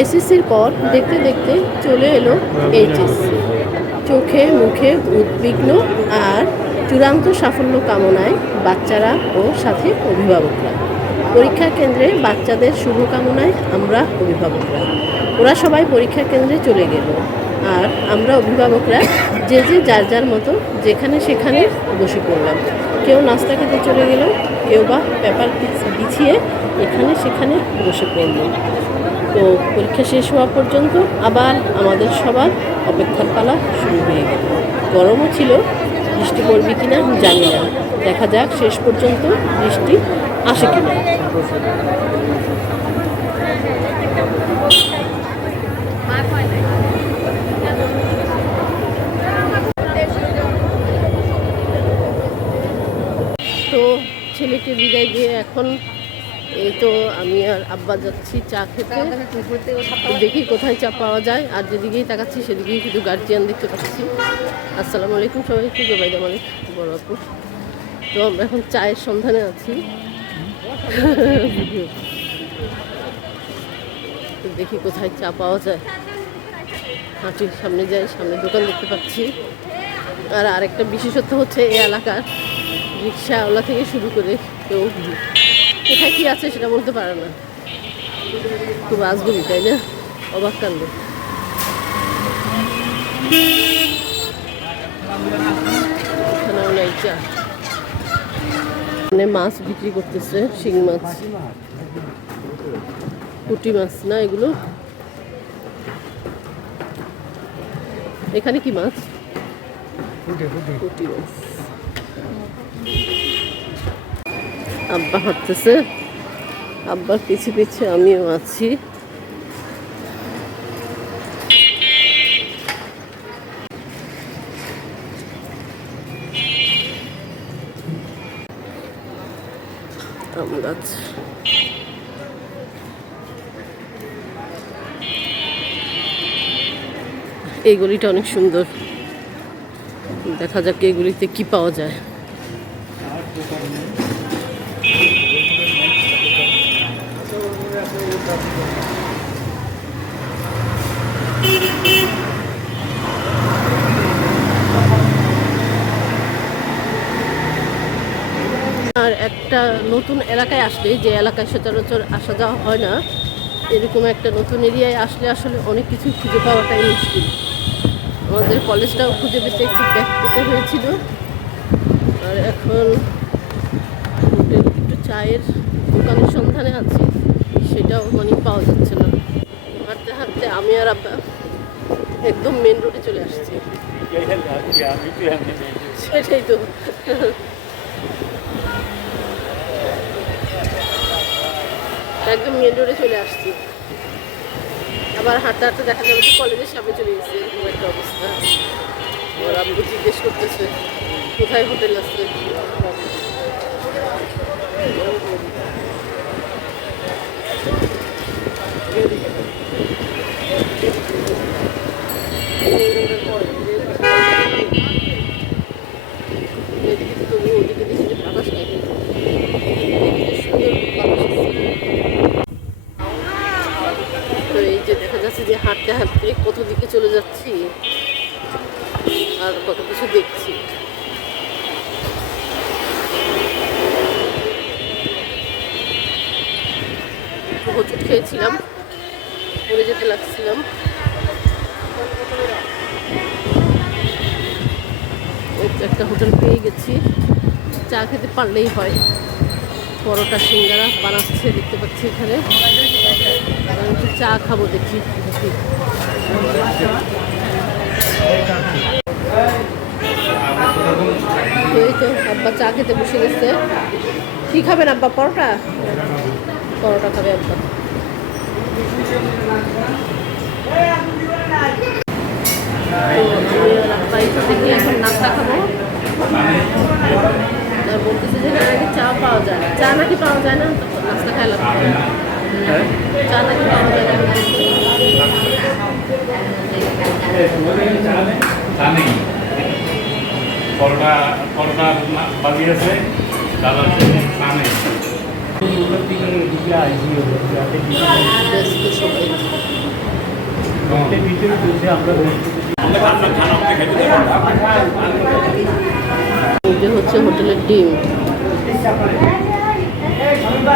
এসএসসির পর দেখতে দেখতে চলে এলো এইচএসসি। চোখে মুখে উদ্বিগ্ন আর চূড়ান্ত সাফল্য কামনায় বাচ্চারা ও সাথে অভিভাবকরা। পরীক্ষা কেন্দ্রে বাচ্চাদের শুভকামনায় আমরা অভিভাবকরা। ওরা সবাই পরীক্ষা কেন্দ্রে চলে গেল আর আমরা অভিভাবকরা যে যে যার যার মতো যেখানে সেখানে বসে পড়লাম। কেউ নাস্তা খেতে চলে গেল, কেউ বা পেপার বিছিয়ে এখানে সেখানে বসে পড়ল। তো পরীক্ষা শেষ হওয়া পর্যন্ত আবার আমাদের সবার অপেক্ষার পালা শুরু হয়ে গেল। গরমও ছিল, বৃষ্টি পড়বে কিনা জানি না। দেখা যাক শেষ পর্যন্ত বৃষ্টি আসে কিনা। তো ছেলেকে বিদায় দিয়ে এখন এই তো আমি আর আব্বা যাচ্ছি চা খেতে। দেখি কোথায় চা পাওয়া যায়। আর যেদিকেই তাকাচ্ছি, সেদিকেই শুধু গার্জিয়ান দেখতে পাচ্ছি। আসসালামু আলাইকুম সবাইকে জোবাইদা মালিক? বড় আপু। তো আমরা এখন চায়ের সন্ধানে আছি। দেখি কোথায় চা পাওয়া যায়। হাঁটির সামনে যাই, সামনে দোকান দেখতে পাচ্ছি। আর আরেকটা বিশেষত্ব হচ্ছে, এই এলাকার রিক্সাওয়ালা থেকে শুরু করে কেউ কোথায় কি আছে সেটা বলতে পারে না। খুব আজগুবি তাই না? অবাক কাণ্ড। মানে মাছ বিক্রি করতেছে শিং মাছ। পুঁটি মাছ না এগুলো? এখানে কি মাছ? পুঁটি মাছ। আব্বা হাঁটতেছে আব্বার পিছু পিছে আমিও আছি। এই গলিটা অনেক সুন্দর। দেখা যাক এই গলিতে কি পাওয়া যায় আর একটা নতুন এলাকায় আসলে যে এলাকায় সচরাচর আসা যাওয়া হয় না এরকম একটা নতুন এরিয়ায় আসলে আসলে অনেক কিছু খুঁজে পাওয়াটাই মুশকিল। আমাদের কলেজটাও খুঁজে পেতে একটু ব্যাক পেতে হয়েছিল। আর এখন হোটেল একটু চায়ের দোকানের সন্ধানে আছি সেটাও মানে পাওয়া যাচ্ছে না। হাঁটতে হাঁটতে আমি আর আব্বা একদম মেন রোডে চলে আসছি। সেটাই তো। একদম মেন রোডে চলে আসছি। আবার হাঁটতে হাঁটতে দেখা যাবে যে কলেজের সামনে চলে গেছে, এরকম একটা অবস্থা। ওর আমাকে জিজ্ঞেস করতেছে, কোথায় হোটেল আছে? এদিকে তো তবু ওদিকে দেখি যে বাতাস নাই কিন্তু এদিকে সুন্দর বাতাস আছে। তো এই যে দেখা যাচ্ছে যে হাঁটতে হাঁটতে কত দিকে চলে যাচ্ছি? আর কত কিছু দেখছি। হোঁচট খেয়েছিলাম, পড়ে যেতে লাগছিলাম। একটা হোটেল পেয়ে গেছি। চা খেতে পারলেই হয়। পরোটা, সিঙ্গারা, বানাচ্ছে, দেখতে পাচ্ছি এখানে। একটু চা খাব দেখি। আব্বা চা খেতে বসে গেছে। কি খাবেন আব্বা, পরোটা? পরোটা খাবে আব্বা। তো দেখি এখন নাস্তা খাব আর বলতেছে যে এখানে নাকি চা পাওয়া যায় চা নাকি পাওয়া যায় না? তো নাস্তা খাই লাগবে চা নাকি পাওয়া যায় না? জানি পরোটা পরোটা জানে ব্যস্ত সবাই ভিতরে বসে আমরা এই হচ্ছে হোটেলের ডিম।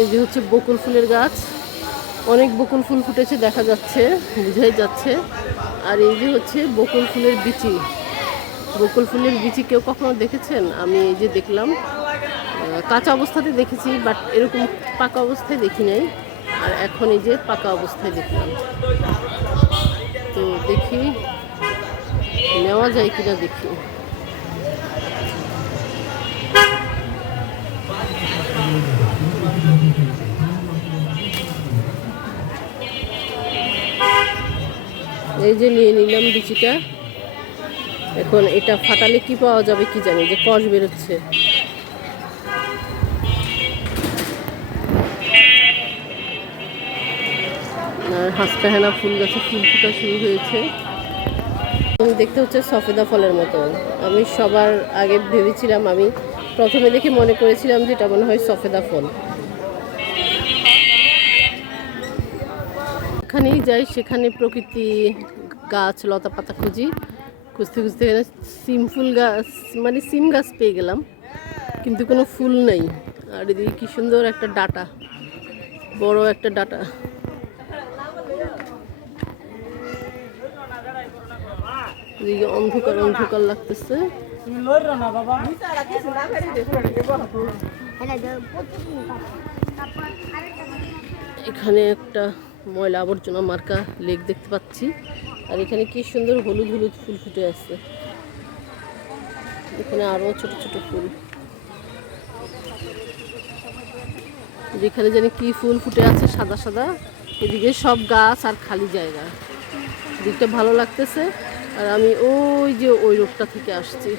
এই যে হচ্ছে বকুল ফুলের গাছ। অনেক বকুল ফুল ফুটেছে, দেখা যাচ্ছে, বোঝাই যাচ্ছে। আর এই যে হচ্ছে বকুল ফুলের বিচি। বকুল ফুলের বিচি কেউ কখনো দেখেছেন? আমি এই যে দেখলাম। কাঁচা অবস্থাতে দেখেছি, বাট এরকম পাকা অবস্থায় দেখি নাই। আর এখন এই যে পাকা অবস্থায় দেখলাম। তো দেখি নেওয়া যায় কিনা দেখি। এই যে নিয়ে নিলাম বিচিটা। এখন এটা ফাটালে কি পাওয়া যাবে কি জানি, যে কষ বেরোচ্ছে। আর হাঁসটাহেনা ফুল গাছে ফুল ফুটা শুরু হয়েছে। এবং দেখতে হচ্ছে সফেদা ফলের মতো। আমি সবার আগে ভেবেছিলাম, আমি প্রথমে দেখে মনে করেছিলাম যে এটা মনে হয় সফেদা ফল। যেখানেই যাই, সেখানে প্রকৃতি, গাছ, লতা পাতা খুঁজি। খুঁজতে খুঁজতে সিম ফুল গাছ মানে সিম গাছ পেয়ে গেলাম। কিন্তু কোনো ফুল নেই। আর এদিকে কি সুন্দর একটা ডাটা, বড় একটা ডাটা। এদিকে অন্ধকার অন্ধকার লাগতেছে। এখানে একটা ময়লা আবর্জনা মার্কা লেক দেখতে পাচ্ছি। আর এখানে কি সুন্দর হলুদ হলুদ ফুল ফুটে আছে। এখানে আরও ছোট ছোট ফুল। যেখানে জানি কি ফুল ফুটে আছে সাদা সাদা। এদিকে সব গাছ আর খালি জায়গা। দিকটা ভালো লাগতেছে। আর আমি ওই যে ওই রোডটা থেকে আসছি।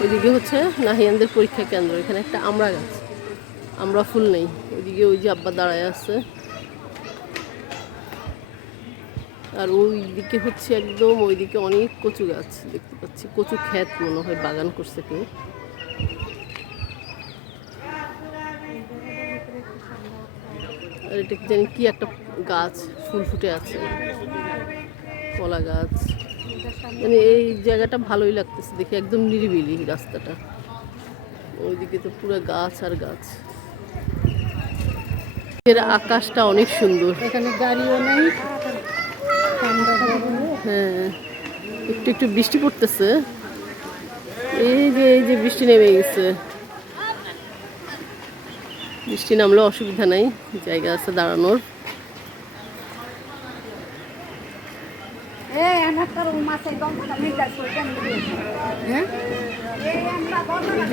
ওইদিকে হচ্ছে নাহিয়ানদের পরীক্ষা কেন্দ্র, এখানে একটা আমড়া গাছ। আমরা ফুল নেই। ওইদিকে ওই যে আব্বা দাঁড়ায় আছে। আর ওই দিকে হচ্ছে একদম ওইদিকে অনেক কচু গাছ দেখতে পাচ্ছি। কচু ক্ষেত মনে হয় বাগান করছে কেউ। আর এটা জানি কি একটা গাছ, ফুল ফুটে আছে। কলা গাছ। মানে এই জায়গাটা ভালোই লাগতেছে দেখি একদম নিরিবিলি রাস্তাটা। ওইদিকে তো পুরো গাছ আর গাছ। এর আকাশটা অনেক সুন্দর। এখানে গাড়িও নেই। হ্যাঁ একটু একটু বৃষ্টি পড়তেছে। এই যে এই যে বৃষ্টি নেমে গেছে। বৃষ্টি নামলে অসুবিধা নাই জায়গা আছে দাঁড়ানোর। হ্যাঁ?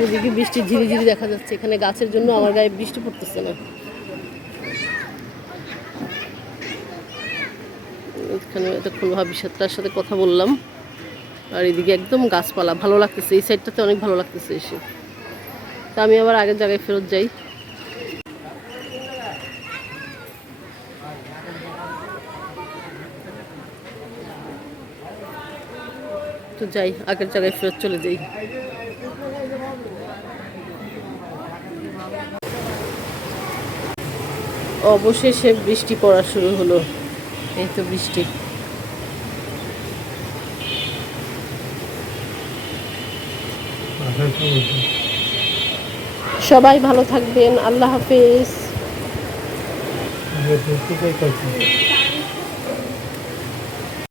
এদিকে বৃষ্টি ঝিরিঝিরি দেখা যাচ্ছে। এখানে গাছের জন্য আমার গায়ে বৃষ্টি পড়তেছে না। এখানে এতক্ষণ ভাবি তার সাথে কথা বললাম। আর এদিকে একদম গাছপালা। ভালো লাগতেছে। এই সাইডটাতে অনেক ভালো লাগতেছে এসে। তা আমি আবার আগের জায়গায় ফেরত যাই। তো যাই, আগের জায়গায় ফেরত চলে যাই। অবশেষে বৃষ্টি পড়া শুরু হলো। এই তো বৃষ্টি। সবাই ভালো থাকবেন, আল্লাহ হাফেজ।